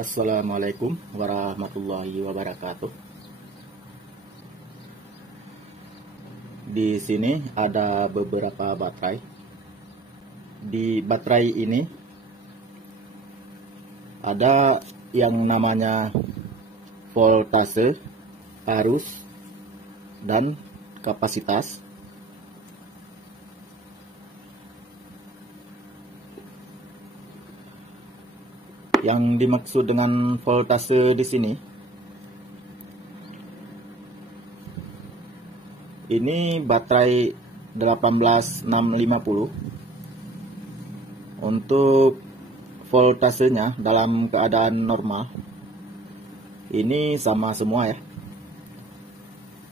Assalamualaikum warahmatullahi wabarakatuh. Di sini ada beberapa baterai. Di baterai ini ada yang namanya voltase, arus, dan kapasitas. Yang dimaksud dengan voltase di sini, ini baterai 18650. Untuk voltasenya dalam keadaan normal ini sama semua ya,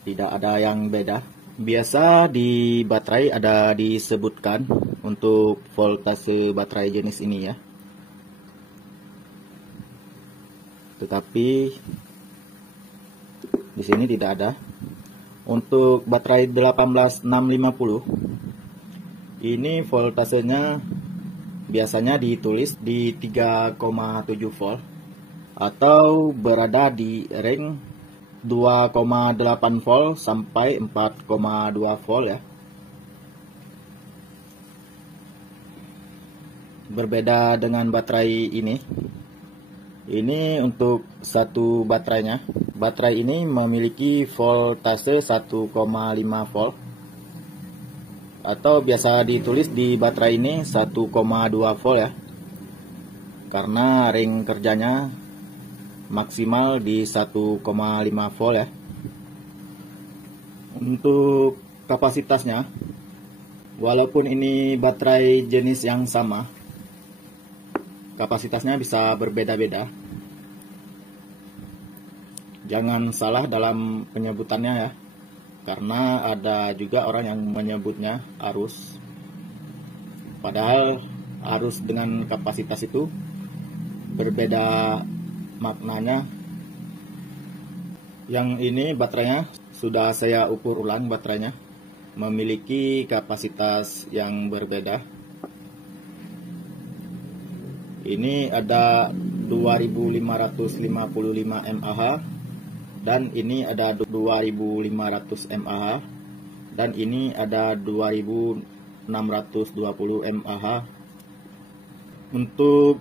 tidak ada yang beda. Biasa di baterai ada disebutkan untuk voltase baterai jenis ini ya, tetapi di sini tidak ada. Untuk baterai 18650 ini voltasenya biasanya ditulis di 3,7 volt atau berada di range 2,8 volt sampai 4,2 volt ya. Berbeda dengan baterai ini. Ini untuk satu baterainya. Baterai ini memiliki voltase 1,5 volt atau biasa ditulis di baterai ini 1,2 volt ya, karena ring kerjanya maksimal di 1,5 volt ya. Untuk kapasitasnya, walaupun ini baterai jenis yang sama, kapasitasnya bisa berbeda-beda. Jangan salah dalam penyebutannya ya, karena ada juga orang yang menyebutnya arus. Padahal arus dengan kapasitas itu berbeda maknanya. Yang ini baterainya sudah saya ukur ulang, baterainya memiliki kapasitas yang berbeda. Ini ada 2555 mAh, dan ini ada 2500 mAh, dan ini ada 2620 mAh. Untuk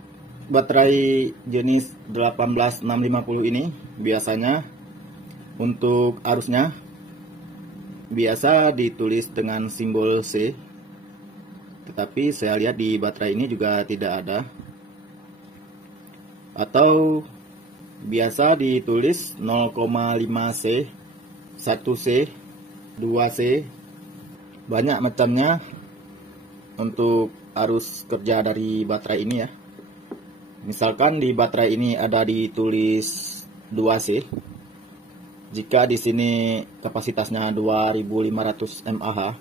baterai jenis 18650 ini biasanya untuk arusnya biasa ditulis dengan simbol C, tetapi saya lihat di baterai ini juga tidak ada. Atau biasa ditulis 0,5C, 1C, 2C, banyak macamnya untuk arus kerja dari baterai ini ya. Misalkan di baterai ini ada ditulis 2C, jika di sini kapasitasnya 2500 mAh,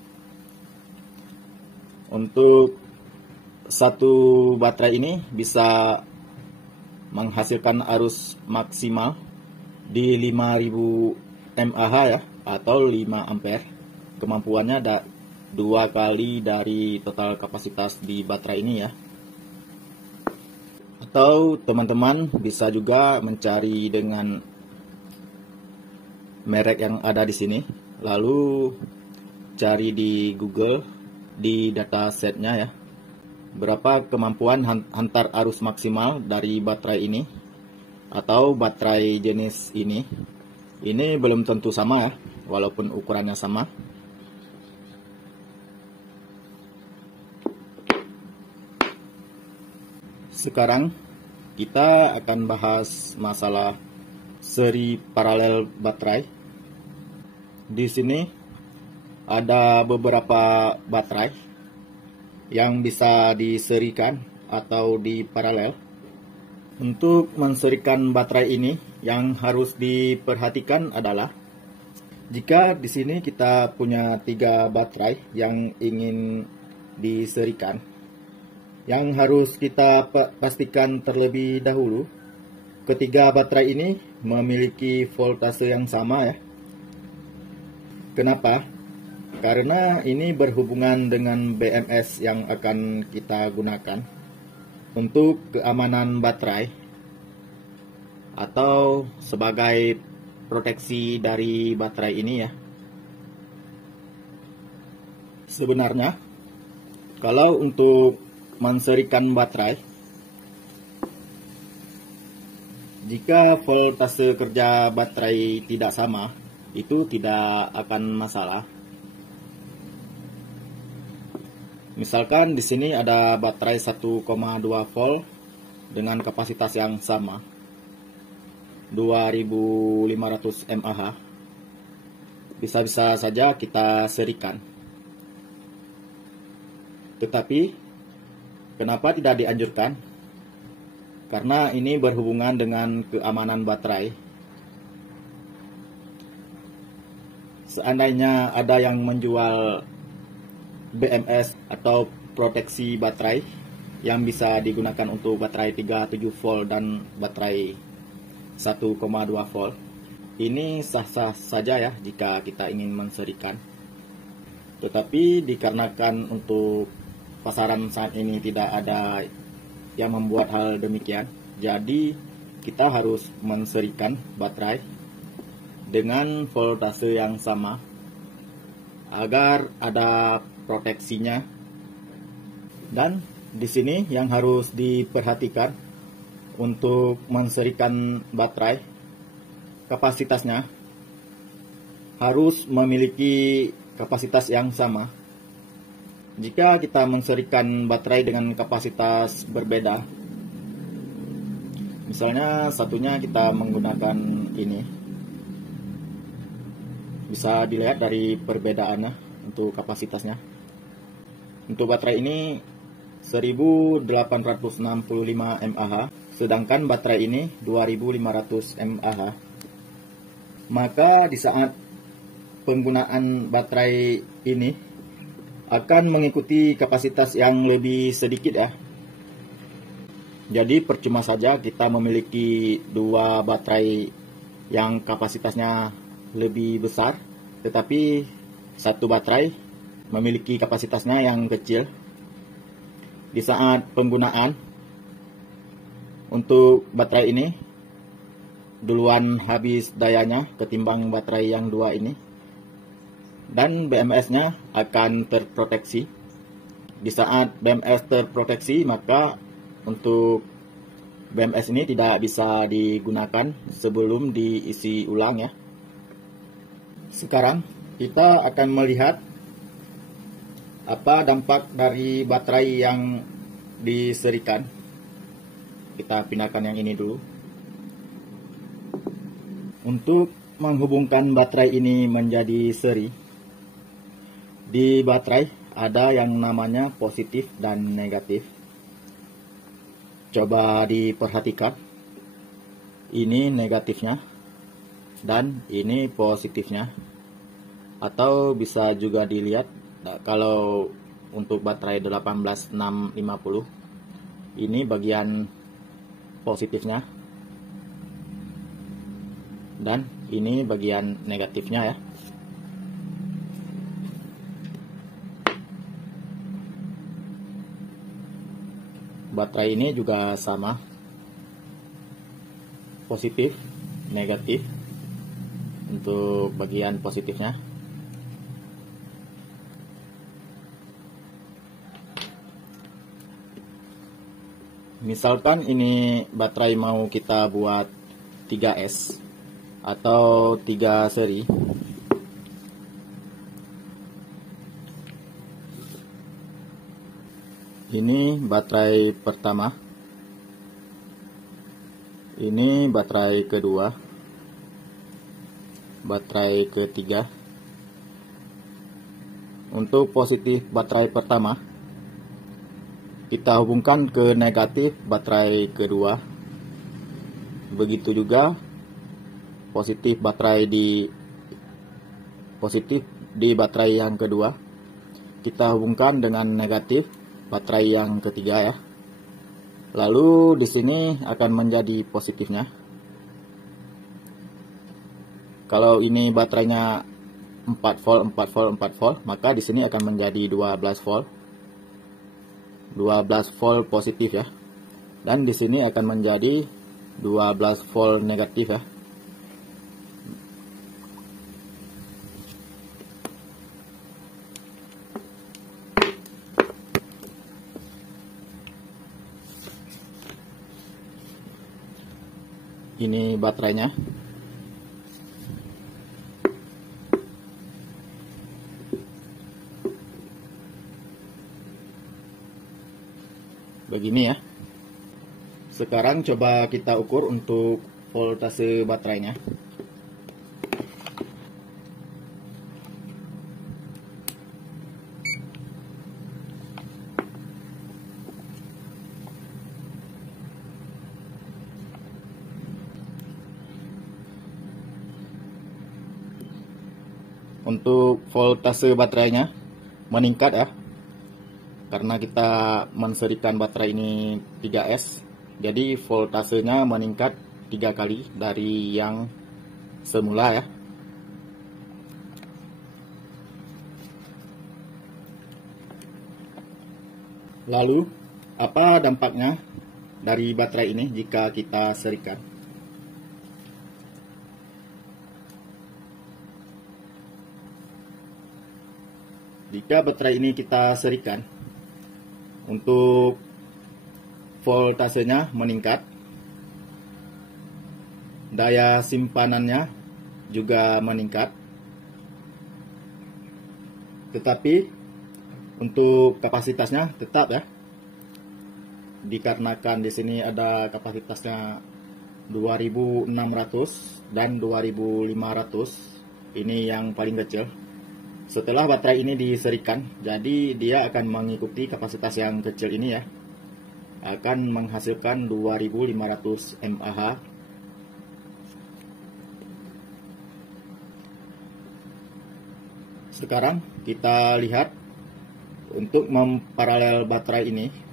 untuk satu baterai ini bisa menghasilkan arus maksimal di 5000 mAh ya, atau 5 ampere. Kemampuannya ada 2 kali dari total kapasitas di baterai ini ya. Atau teman-teman bisa juga mencari dengan merek yang ada di sini, lalu cari di Google, di datasetnya ya, berapa kemampuan hantar arus maksimal dari baterai ini atau baterai jenis ini. Ini belum tentu sama ya, walaupun ukurannya sama. Sekarang kita akan bahas masalah seri paralel baterai. Di sini ada beberapa baterai yang bisa diserikan atau diparalel. Untuk menserikan baterai ini, yang harus diperhatikan adalah jika di sini kita punya 3 baterai yang ingin diserikan, yang harus kita pastikan terlebih dahulu, ketiga baterai ini memiliki voltase yang sama ya. Kenapa? Karena ini berhubungan dengan BMS yang akan kita gunakan. Untuk keamanan baterai, atau sebagai proteksi dari baterai ini ya. Sebenarnya kalau untuk menserikan baterai, jika voltase kerja baterai tidak sama, itu tidak akan masalah. Misalkan di sini ada baterai 1,2 volt dengan kapasitas yang sama, 2500 mAh. Bisa-bisa saja kita serikan. Tetapi kenapa tidak dianjurkan? Karena ini berhubungan dengan keamanan baterai. Seandainya ada yang menjual BMS atau proteksi baterai yang bisa digunakan untuk baterai 37 volt dan baterai 1,2 volt, ini sah-sah saja ya jika kita ingin menserikan. Tetapi dikarenakan untuk pasaran saat ini tidak ada yang membuat hal demikian, jadi kita harus menserikan baterai dengan voltase yang sama agar ada proteksinya. Dan di sini yang harus diperhatikan untuk menserikan baterai, kapasitasnya harus memiliki kapasitas yang sama. Jika kita menserikan baterai dengan kapasitas berbeda, misalnya satunya kita menggunakan ini, bisa dilihat dari perbedaannya untuk kapasitasnya. Untuk baterai ini 1865 mAh, sedangkan baterai ini 2500 mAh. Maka di saat penggunaan baterai ini akan mengikuti kapasitas yang lebih sedikit ya. Jadi percuma saja kita memiliki dua baterai yang kapasitasnya lebih besar, tetapi satu baterai memiliki kapasitasnya yang kecil. Di saat penggunaan untuk baterai ini duluan habis dayanya ketimbang baterai yang dua ini, dan BMS-nya akan terproteksi. Di saat BMS terproteksi, maka untuk BMS ini tidak bisa digunakan sebelum diisi ulang ya. Sekarang kita akan melihat apa dampak dari baterai yang diserikan. Kita pindahkan yang ini dulu. Untuk menghubungkan baterai ini menjadi seri, di baterai ada yang namanya positif dan negatif. Coba diperhatikan. Ini negatifnya dan ini positifnya. Atau bisa juga dilihat kalau untuk baterai 18650, ini bagian positifnya dan ini bagian negatifnya ya. Baterai ini juga sama, positif, negatif untuk bagian positifnya. Misalkan ini baterai mau kita buat 3S atau 3 seri. Ini baterai pertama, ini baterai kedua, baterai ketiga. Untuk positif baterai pertama, kita hubungkan ke negatif baterai kedua. Begitu juga positif di baterai yang kedua, kita hubungkan dengan negatif baterai yang ketiga ya. Lalu di sini akan menjadi positifnya. Kalau ini baterainya 4 volt, 4 volt, 4 volt, maka di sini akan menjadi 12 volt. 12 volt positif ya. Dan di sini akan menjadi 12 volt negatif ya. Ini baterainya. Begini ya. Sekarang coba kita ukur untuk voltase baterainya. Untuk voltase baterainya meningkat ya, karena kita menserikan baterai ini 3S, jadi voltasenya meningkat 3 kali dari yang semula ya. Lalu apa dampaknya dari baterai ini jika kita serikan? Jika baterai ini kita serikan, untuk voltasenya meningkat, daya simpanannya juga meningkat, tetapi untuk kapasitasnya tetap ya, dikarenakan di sini ada kapasitasnya 2600 dan 2500, ini yang paling kecil. Setelah baterai ini diserikan, jadi dia akan mengikuti kapasitas yang kecil ini ya, akan menghasilkan 2500 mAh. Sekarang kita lihat untuk memparalel baterai ini.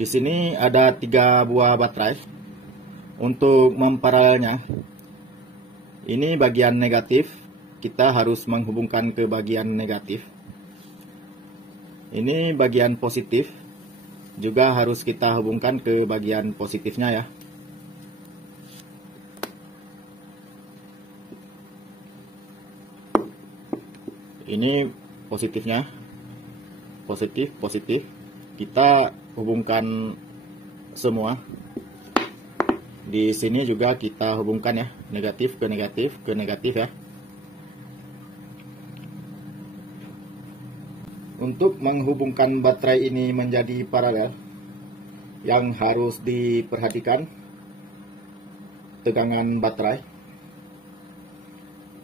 Di sini ada 3 buah baterai. Untuk memparalelnya, ini bagian negatif, kita harus menghubungkan ke bagian negatif. Ini bagian positif, juga harus kita hubungkan ke bagian positifnya ya. Ini positifnya, positif, positif. Kita hubungkan semua. Di sini juga kita hubungkan ya, negatif ke negatif ke negatif ya. Untuk menghubungkan baterai ini menjadi paralel, yang harus diperhatikan tegangan baterai.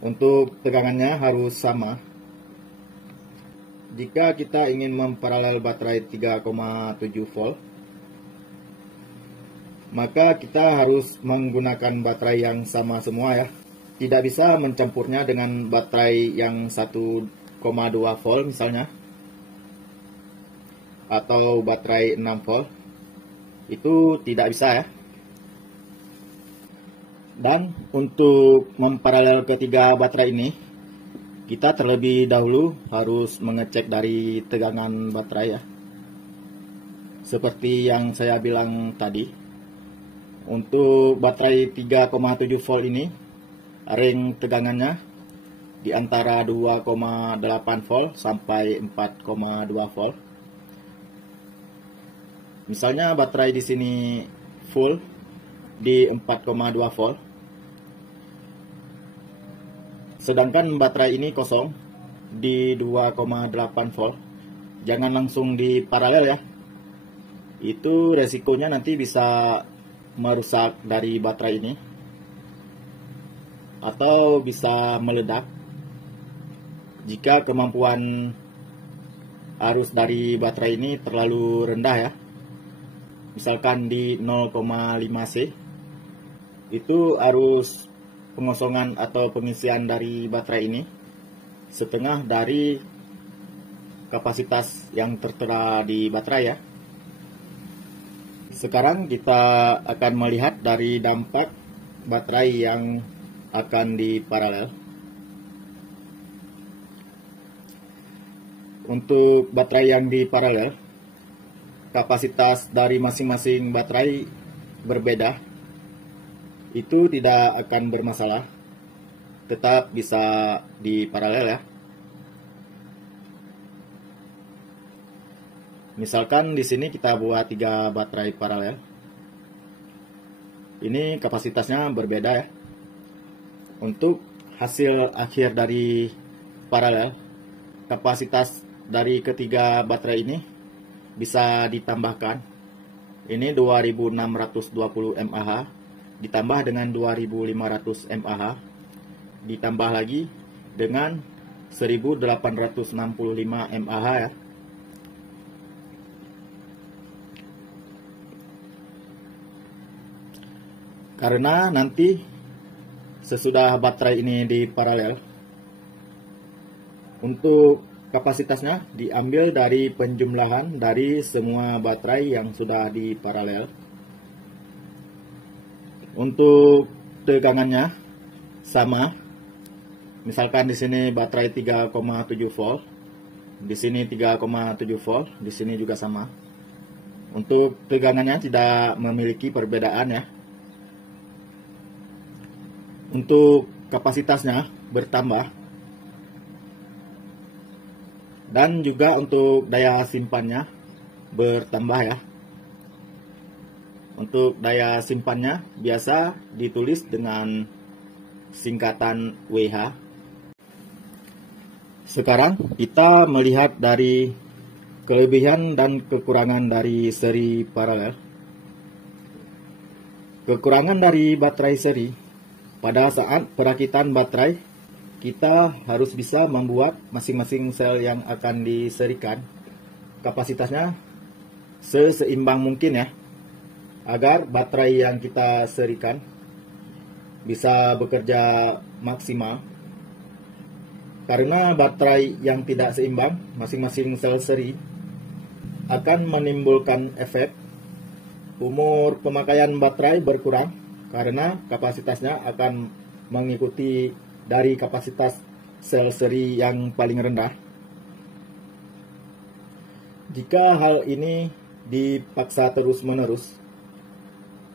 Untuk tegangannya harus sama. Jika kita ingin memparalel baterai 3,7 volt, maka kita harus menggunakan baterai yang sama semua ya. Tidak bisa mencampurnya dengan baterai yang 1,2 volt misalnya, atau baterai 6 volt. Itu tidak bisa ya. Dan untuk memparalel ketiga baterai ini, kita terlebih dahulu harus mengecek dari tegangan baterai ya. Seperti yang saya bilang tadi, untuk baterai 3,7 volt ini, ring tegangannya di antara 2,8 volt sampai 4,2 volt. Misalnya baterai di sini full di 4,2 volt. Sedangkan baterai ini kosong di 2,8 volt. Jangan langsung diparalel ya. Itu resikonya nanti bisa merusak dari baterai ini, atau bisa meledak jika kemampuan arus dari baterai ini terlalu rendah ya. Misalkan di 0,5 C, itu arus pengosongan atau pengisian dari baterai ini setengah dari kapasitas yang tertera di baterai ya. Sekarang kita akan melihat dari dampak baterai yang akan diparalel. untuk baterai yang di paralel, kapasitas dari masing-masing baterai berbeda. Itu tidak akan bermasalah, tetap bisa di paralel ya. Misalkan di sini kita buat 3 baterai paralel. Ini kapasitasnya berbeda ya. Untuk hasil akhir dari paralel, kapasitas dari ketiga baterai ini bisa ditambahkan. Ini 2620 mAh ditambah dengan 2500 mAh ditambah lagi dengan 1865 mAh ya. Karena nanti sesudah baterai ini di paralel, untuk kapasitasnya diambil dari penjumlahan dari semua baterai yang sudah di paralel. Untuk tegangannya sama. Misalkan di sini baterai 3,7 volt, di sini 3,7 volt, di sini juga sama. Untuk tegangannya tidak memiliki perbedaan ya. Untuk kapasitasnya bertambah, dan juga untuk daya simpannya bertambah ya. Untuk daya simpannya biasa ditulis dengan singkatan WH. Sekarang kita melihat dari kelebihan dan kekurangan dari seri paralel. Kekurangan dari baterai seri: pada saat perakitan baterai, kita harus bisa membuat masing-masing sel yang akan diserikan kapasitasnya seimbang mungkin ya, agar baterai yang kita serikan bisa bekerja maksimal. Karena baterai yang tidak seimbang masing-masing sel seri akan menimbulkan efek umur pemakaian baterai berkurang, karena kapasitasnya akan mengikuti dari kapasitas sel seri yang paling rendah. Jika hal ini dipaksa terus-menerus,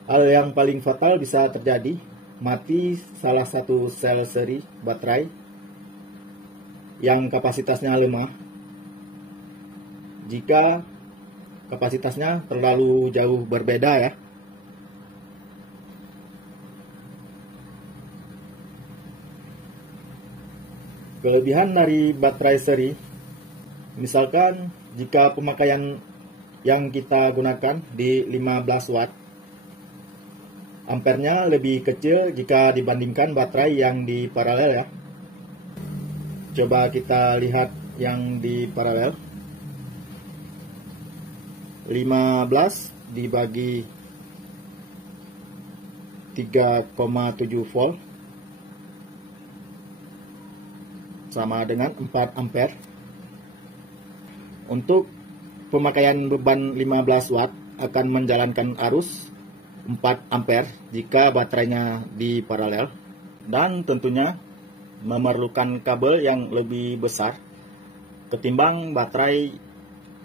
hal yang paling fatal bisa terjadi, mati salah satu sel seri baterai yang kapasitasnya lemah. Jika kapasitasnya terlalu jauh berbeda ya. Kelebihan dari baterai seri, misalkan jika pemakaian yang kita gunakan di 15 watt, ampernya lebih kecil jika dibandingkan baterai yang di paralel ya. Coba kita lihat yang di paralel. 15 dibagi 3,7 volt sama dengan 4 ampere. Untuk pemakaian beban 15 watt akan menjalankan arus 4 ampere jika baterainya di paralel, dan tentunya memerlukan kabel yang lebih besar ketimbang baterai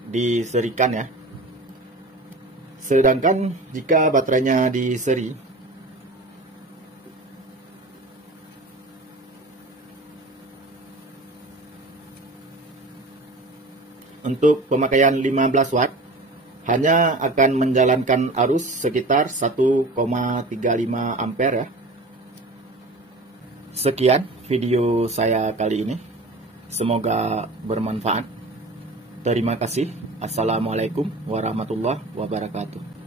diserikan ya. Sedangkan jika baterainya di seri, untuk pemakaian 15 watt hanya akan menjalankan arus sekitar 1,35 ampere ya. Sekian video saya kali ini. Semoga bermanfaat. Terima kasih. Assalamualaikum warahmatullahi wabarakatuh.